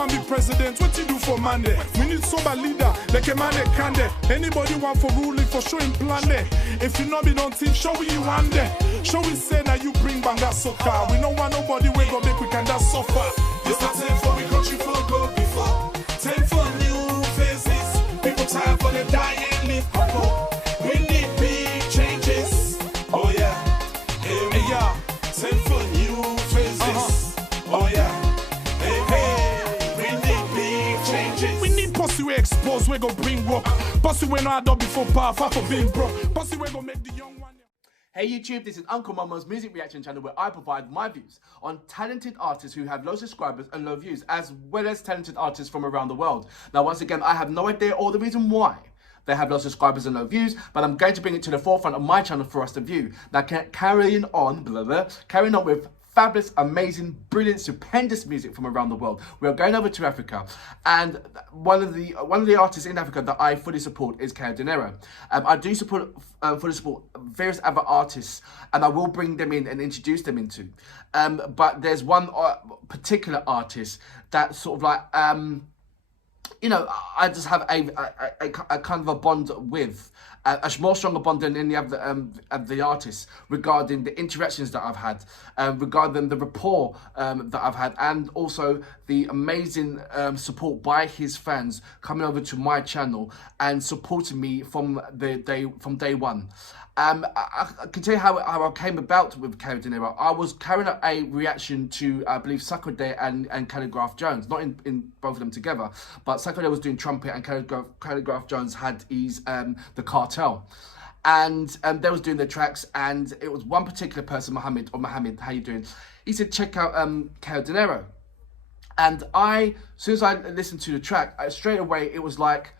want be president, what you do for man there? We need sober leader, like a man that can there. Anybody want for ruling, for showing plan there. If you not be on team, show we you want there. Show we say now you bring banga soccer. We don't want nobody we go make we can that suffer. It's not time for we country for go before. Time for new faces. People time for the dying live couple. We need big changes. Oh yeah. Hey yeah. Time for new faces. Oh yeah. Hey. We need big changes. We need pussy we expose, we go bring work. Pussy we not done before power, far for being broke. Pussy we go make the young one. Hey YouTube, this is Uncle Momo's music reaction channel where I provide my views on talented artists who have low subscribers and low views, as well as talented artists from around the world. Now once again, I have no idea or the reason why they have low subscribers and low views, but I'm going to bring it to the forefront of my channel for us to view. Now carrying on with fabulous, amazing, brilliant, stupendous music from around the world. We are going over to Africa, and one of the artists in Africa that I fully support is Kao Denero. I do fully support various other artists, and I will bring them in and introduce them into. But there's one particular artist that sort of like you know, I just have a kind of a bond with. A more stronger bond than any of the artists regarding the interactions that I've had, regarding the rapport that I've had, and also the amazing support by his fans coming over to my channel and supporting me from day one. I can tell you how I came about with Kao Denero. I was carrying out a reaction to, I believe, Sakode and Calligraph Jones, not in both of them together, but Sakode was doing trumpet and Calligraph Jones had his the cartel, and they was doing their tracks, and it was one particular person, Mohammed, how you doing? He said, check out Kao Denero, and as soon as I listened to the track, straight away it was like,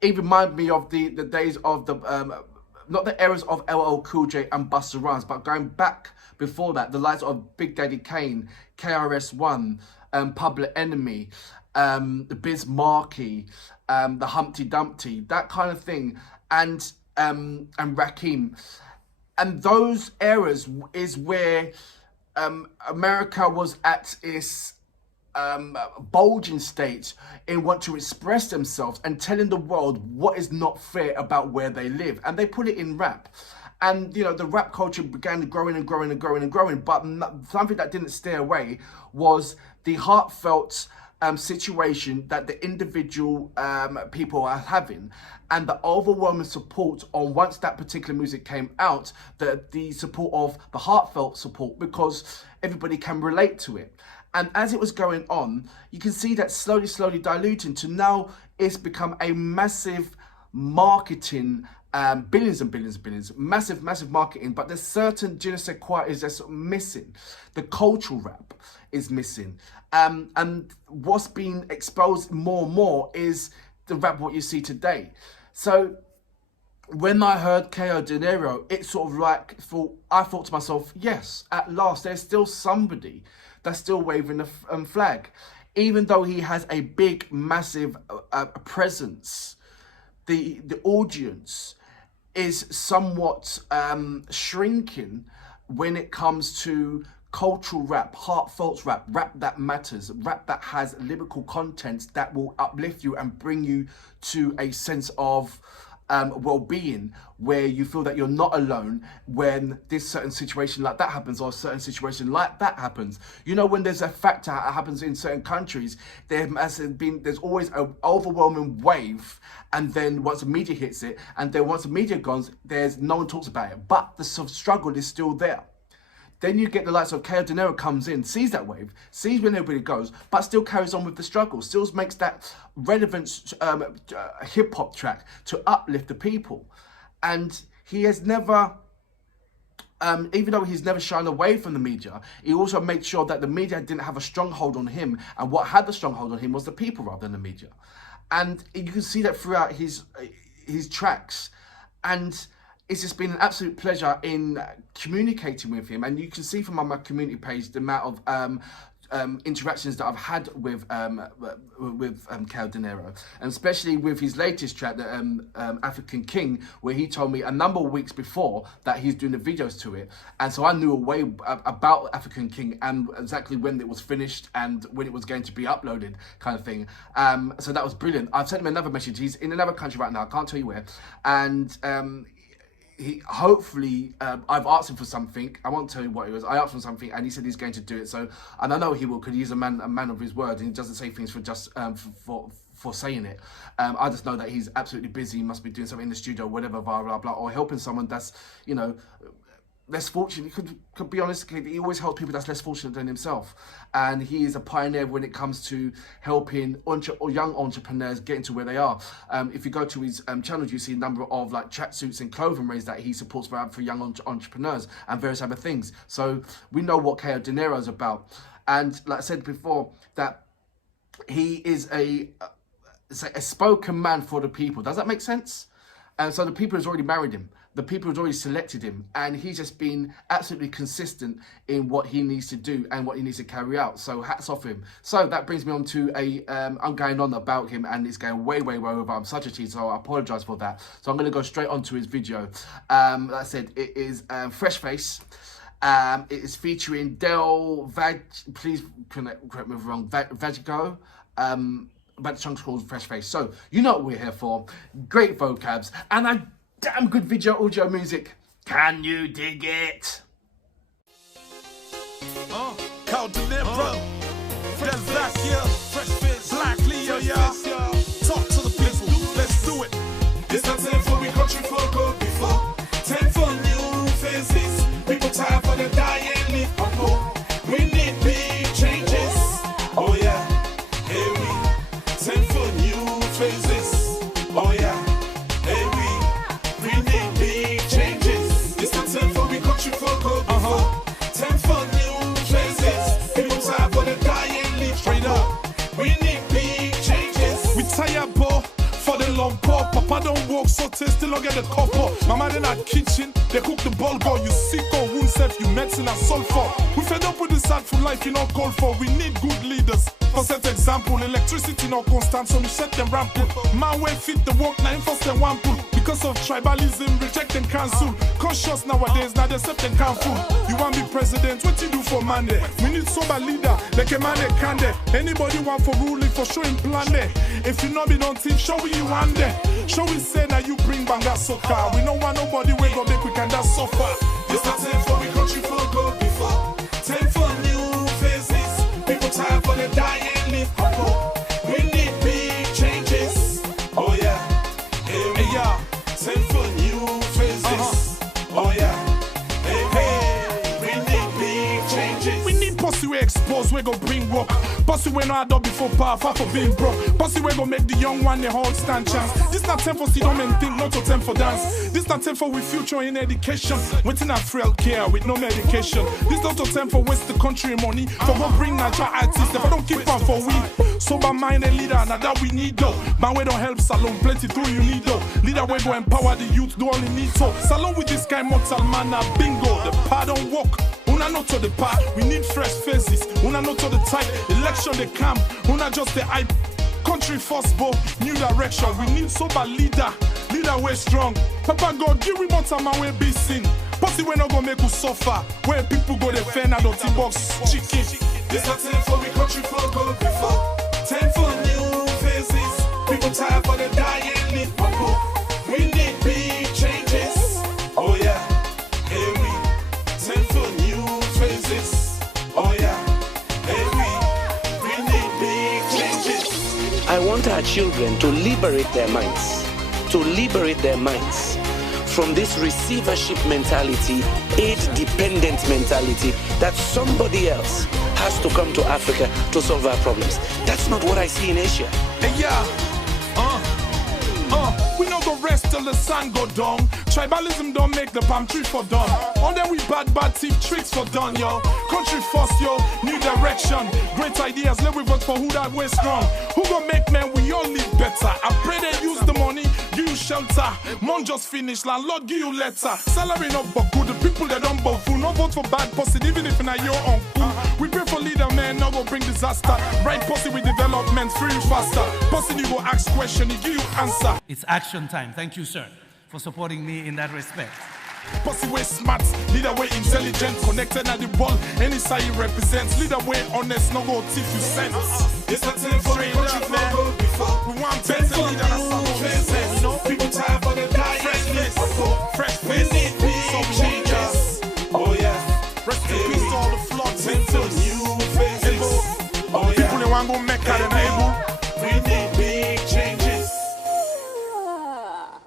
it reminded me of the days of the not the eras of LL Cool J and Busta Rhymes, but going back before that, the likes of Big Daddy Kane, KRS-One, Public Enemy, the Biz Markie, the Humpty Dumpty, that kind of thing, and Rakim. And those eras is where America was at its bulging state in want to express themselves and telling the world what is not fair about where they live, and they put it in rap. And you know, the rap culture began growing and growing and growing and growing, but something that didn't stay away was the heartfelt situation that the individual people are having, and the overwhelming support on once that particular music came out, the support of the heartfelt support, because everybody can relate to it. And as it was going on, you can see that slowly diluting to now it's become a massive marketing, billions and billions, massive marketing. But there's certain je ne sais quoi is just missing. The cultural rap is missing. And what's being exposed more and more is the rap what you see today. So when I heard Kao Denero, it sort of like I thought to myself, yes, at last there's still somebody that's still waving the flag, even though he has a big, massive presence. The audience is somewhat shrinking when it comes to cultural rap, heartfelt rap, rap that matters, rap that has lyrical content that will uplift you and bring you to a sense of well-being, where you feel that you're not alone when this certain situation like that happens, or a certain situation like that happens. You know, when there's a factor that happens in certain countries, there's always an overwhelming wave, and then once the media hits it, and then once the media goes, no one talks about it, but the struggle is still there. Then you get the likes of Kao Denero comes in, sees that wave, sees when everybody goes, but still carries on with the struggle, still makes that relevant hip-hop track to uplift the people. And he has never, even though he's never shied away from the media, he also made sure that the media didn't have a stronghold on him, and what had the stronghold on him was the people rather than the media. And you can see that throughout his tracks. And it's just been an absolute pleasure in communicating with him, and you can see from on my community page the amount of interactions that I've had with Kao Denero, and especially with his latest track, the African King, where he told me a number of weeks before that he's doing the videos to it, and so I knew a way about African King and exactly when it was finished and when it was going to be uploaded, kind of thing. So that was brilliant. I've sent him another message. He's in another country right now. I can't tell you where, and he hopefully I've asked him for something. I won't tell you what it was. I asked him something, and he said he's going to do it. So, and I know he will, because he's a man of his word, and he doesn't say things for just for saying it. I just know that he's absolutely busy. He must be doing something in the studio, whatever, blah blah blah, or helping someone that's, you know, less fortunate. He could be honest, he always helps people that's less fortunate than himself, and he is a pioneer when it comes to helping young entrepreneurs get into where they are. If you go to his channel, you see a number of like tracksuits and clothing range that he supports for young entrepreneurs and various other things. So we know what Kao Denero is about, and like I said before, that he is a spoken man for the people. Does that make sense? And so the people has already married him. The people has already selected him, and he's just been absolutely consistent in what he needs to do and what he needs to carry out. So hats off him. So that brings me on to I'm going on about him, and it's going way over. I'm such a cheat, so I apologize for that. So I'm going to go straight on to his video. Like I said, it is Fresh Face. It is featuring please correct me if I'm wrong, Vaqyo. But the song's called Fresh Face. So you know what we're here for. Great vocabs and a damn good audio music. Can you dig it? Kao Denero, that's Vaqyo, Fresh Face, Black Leo, y'all. Talk to the people, let's do it. It's not time for we country folk go before. Time for new faces. People tired for the dying live couple. We need big changes. Oh yeah, hey we. Time for new faces. Oh yeah, hey we need big changes. It's not time for we country folk go before. Time for new faces. People tired for the dying live straight up. We need big changes. We tired, boy. For the lump up, Papa don't walk so tasty, look at the couple. Mama in our kitchen, they cook the bulgur. You sick or wound self, you medicine and sulfur. We fed up with the sad food life you not call for. We need good leaders. For set example, electricity not constant, so we set them rampant. Man way fit the work, now first and one pull. Because of tribalism, reject and cancel. Conscious nowadays, now they accept and cancel. You want to be president, what you do for Monday? We need sober leader, like a man that can there. Anybody want for ruling, for showing plan there. If you not be on team, show we you want there. Show we say now you bring banga soca. We don't want nobody we go make we can that suffer. It's not time for we country folk go before. Time for new faces. People tired for the dying live couple. We need big changes. Oh yeah, hey yeah. Time for new faces. Oh yeah, hey we need big changes. We need pussy we expose, we go bring work. Pussy we no had up before power, far for being broke. Pussy we go make the young one the whole stand chance. This not time for sit down and think, not to time for dance. This not time for we future in education. Waiting at frail care with no medication. This not to time for waste the country money. For go bring natural artists, if I don't keep on for we. Sober mind and leader, now that we need though. Man we don't help salon, plenty through you need though. Leader we go empower the youth, do only need so. Salon with this guy mortal man, now bingo. The power don't work. Una not to the part, we need fresh faces. Una not to the type, election the camp. Una just the hype. Country first, but new direction. We need sober leader way strong. Papa God, give me more time and we be seen. Pussy we not gonna make us suffer. Where people go they fair na dirty box chicken. It's not time for we country folk go before. Time for new faces. People tired for the dying live couple. We need big changes. Oh yeah, hey we. Time for new faces. Oh yeah, hey we need big changes. I want our children to liberate their minds. To liberate their minds from this receivership mentality, aid-dependent mentality that somebody else has to come to Africa to solve our problems. That's not what I see in Asia. Hey, yeah. We not go rest till the sun go down. Tribalism don't make the palm tree for done. On them we bad thief tricks for done, yo. Country first, yo. New direction. Great ideas. Let we vote for who that way strong. Who gon' make men we all live better. I pray they use the money give you shelter. Mom just finished, landlord give you letter. Salary not but good, the people that don't vote for. No vote for bad pussy, even if not your uncle. We pray for leader, man, no go bring disaster. Right pussy with development, free faster. Pussy you go ask question, he give you answer. It's action time. Thank you, sir, for supporting me in that respect. Pussy way smart, leader way intelligent, connected at the ball, any side he represents. Leader way honest, no go thief you sense. It's a time for the country for good before. We want 10 for new faces. You know, people tired for the dying list. fresh We face. need big changes. Oh yeah. Rest in peace to all the floods and For fills. new faces. Oh People they yeah. want go make out of able. We need big changes.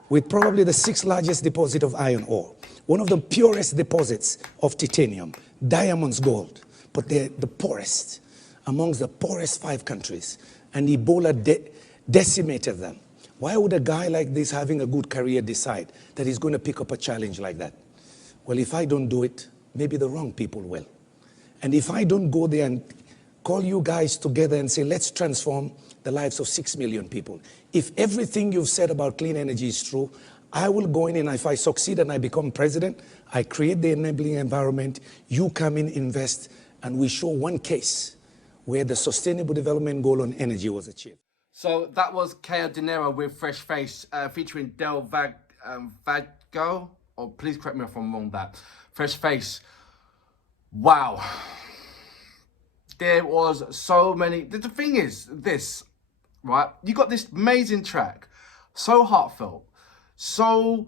With probably the 6th largest deposit of iron ore, one of the purest deposits of titanium, diamonds, gold, but they're the poorest, amongst the poorest 5 countries, and Ebola decimated them. Why would a guy like this having a good career decide that he's going to pick up a challenge like that? Well, if I don't do it, maybe the wrong people will. And if I don't go there and call you guys together and say, let's transform the lives of 6 million people. If everything you've said about clean energy is true, I will go in, and if I succeed and I become president, I create the enabling environment, you come in, invest, and we show one case where the sustainable development goal on energy was achieved. So that was Kao Denero with Fresh Face, featuring Vaqyo. Oh, please correct me if I'm wrong. That Fresh Face. Wow. There was so many. The thing is, this, right? You got this amazing track, so heartfelt, so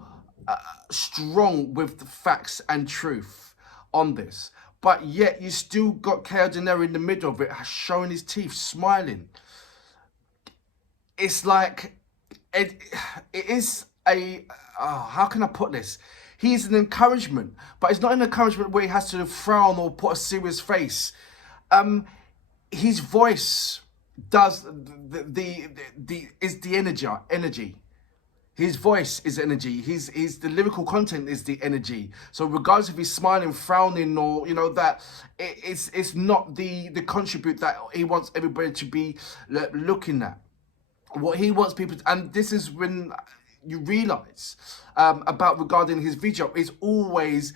strong with the facts and truth on this, but yet you still got Kao Denero in the middle of it, showing his teeth, smiling. It's like it is a how can I put this? He's an encouragement, but it's not an encouragement where he has to frown or put a serious face. His voice does the energy. His voice is energy. His the lyrical content is the energy. So regardless if he's smiling, frowning, or that, it's not the contribute that he wants everybody to be looking at. What he wants people to, and this is when you realize about regarding his video, is always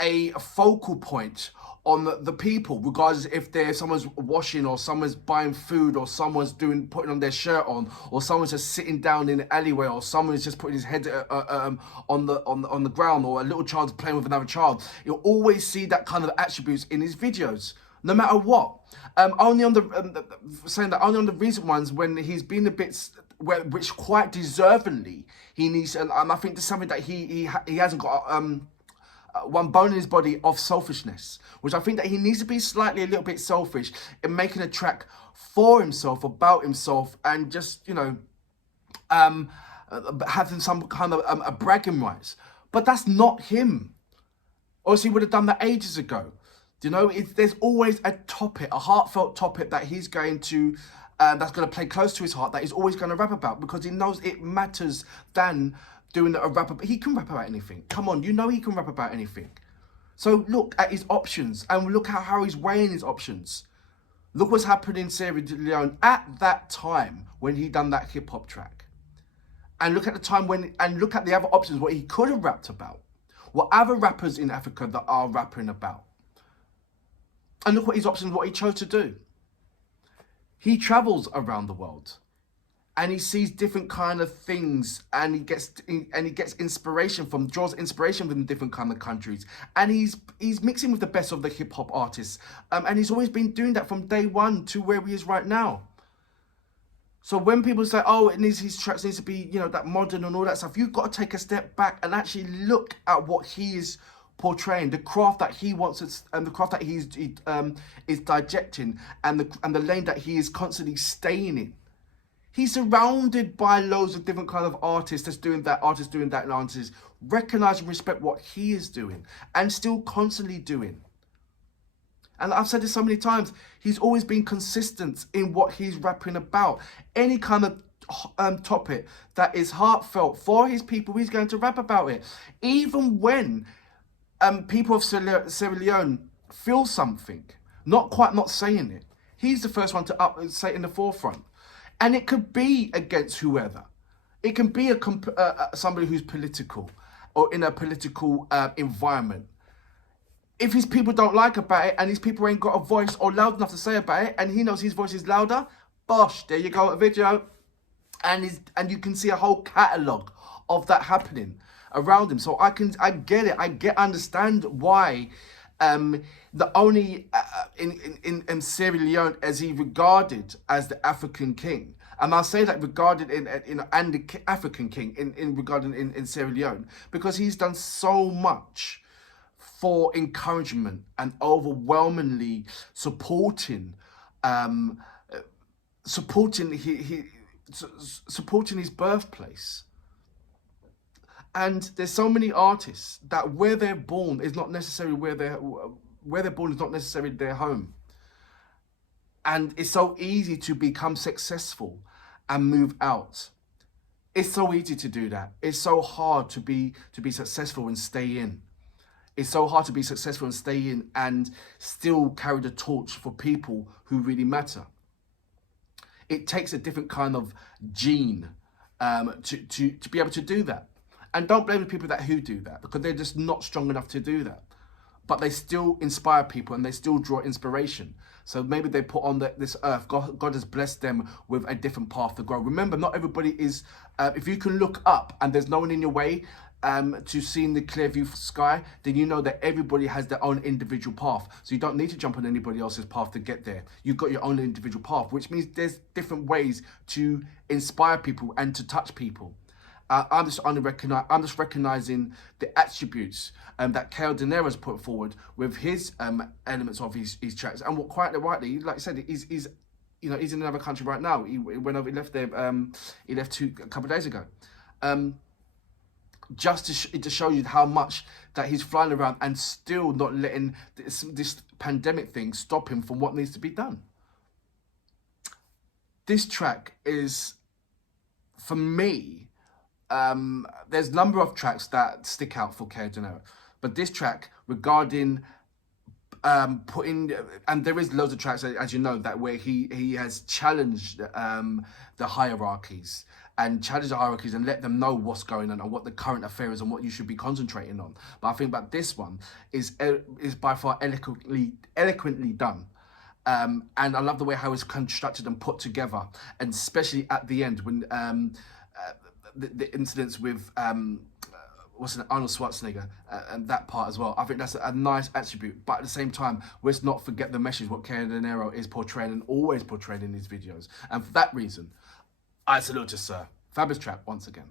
a focal point on the people, regardless if someone's washing, or someone's buying food, or someone's putting on their shirt on, or someone's just sitting down in the alleyway, or someone's just putting his head on the ground, or a little child's playing with another child. You'll always see that kind of attributes in his videos, no matter what. Only on the recent ones when he's been a bit, which quite deservedly he needs, and I think there's something that he hasn't got one bone in his body of selfishness, which I think that he needs to be a little bit selfish in making a track for himself, about himself, and just having some kind of a bragging rights. But that's not him. Or else he would have done that ages ago. There's always a topic, a heartfelt topic that he's going to that's going to play close to his heart, that he's always going to rap about, because he knows it matters than doing a rap about. He can rap about anything. Come on, he can rap about anything. So look at his options, and look at how he's weighing his options. Look what's happening in Sierra Leone at that time when he done that hip hop track, and look at the time and look at the other options, what he could have rapped about, what other rappers in Africa that are rapping about, and look what his options, what he chose to do. He travels around the world, and he sees different kind of things, and he gets inspiration draws inspiration from different kind of countries, and he's mixing with the best of the hip hop artists, and he's always been doing that from day one to where he is right now. So when people say, oh, his tracks needs to be, that modern and all that stuff, you've got to take a step back and actually look at what he is portraying, the craft that he wants, and the craft that he is digesting, and the lane that he is constantly staying in. He's surrounded by loads of different kind of artists that's doing that, and artists recognize and respect what he is doing, and still constantly doing. And I've said this so many times, he's always been consistent in what he's rapping about. Any kind of topic that is heartfelt for his people, he's going to rap about it. Even when people of Sierra Leone feel something, not saying it, he's the first one to say it in the forefront. And it could be against whoever. It can be somebody who's political or in a political environment. If his people don't like about it and his people ain't got a voice or loud enough to say about it and he knows his voice is louder, bosh, there you go, a video. And you can see a whole catalogue of that happening around him. So I get it. Understand why the only in Sierra Leone is he regarded as the African king. And I'll say that regarded and the African king in Sierra Leone, because he's done so much for encouragement and overwhelmingly supporting his birthplace. And there's so many artists that where they're born is not necessarily where they're born is not necessarily their home. And it's so easy to become successful and move out. It's so easy to do that. It's so hard to be successful and stay in. It's so hard to be successful and stay in and still carry the torch for people who really matter. It takes a different kind of gene to be able to do that. And don't blame the people who do that, because they're just not strong enough to do that. But they still inspire people and they still draw inspiration. So maybe they put on this earth, God has blessed them with a different path to grow. Remember, not everybody is, if you can look up and there's no one in your way to seeing the clear view sky, then you know that everybody has their own individual path. So you don't need to jump on anybody else's path to get there. You've got your own individual path, which means there's different ways to inspire people and to touch people. I'm just recognizing the attributes that Kao Denero has put forward with his elements of his tracks, and what quite rightly, like I said, he's in another country right now. He left there. He left a couple of days ago. Just to show you how much that he's flying around and still not letting this pandemic thing stop him from what needs to be done. This track is, for me, there's a number of tracks that stick out for Kao Denero, but this track regarding putting, and there is loads of tracks, as you know, that where he has challenged the hierarchies and let them know what's going on and what the current affair is and what you should be concentrating on. But I think that this one is by far eloquently done. And I love the way how it's constructed and put together, and especially at the end when the incidents with Arnold Schwarzenegger and that part as well. I think that's a nice attribute, but at the same time, let's not forget the message what Kao Denero is portraying and always portrayed in his videos. And for that reason, I salute to Sir. Fabulous track once again.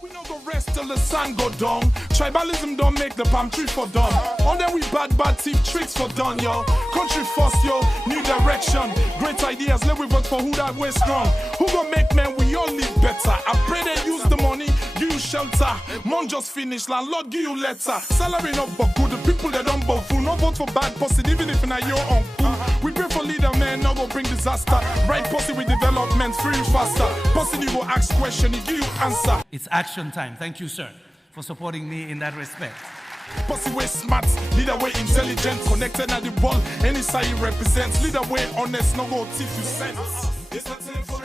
We know the rest till the sun go down. Tribalism don't make the palm tree for done. On them we bad thief tricks for done, yo. Country first, yo. New direction. Great ideas. Let we vote for who that way strong. Who gon' make men we all live better. I pray they use the money, give you shelter. Mon just finished, landlord give you letter. Salary not but good. The people that don't vote fool. No vote for bad pussy, even if not your uncle. We pray for leader, man, no go bring disaster. Right pussy with development, free faster. Pussy you go ask question, he give you answer. It's action time. Thank you, sir, for supporting me in that respect. Pussy way smart, leader way intelligent, connected at the ball, any side he represents. Leader way honest, no go thief you sense. It's a 10 for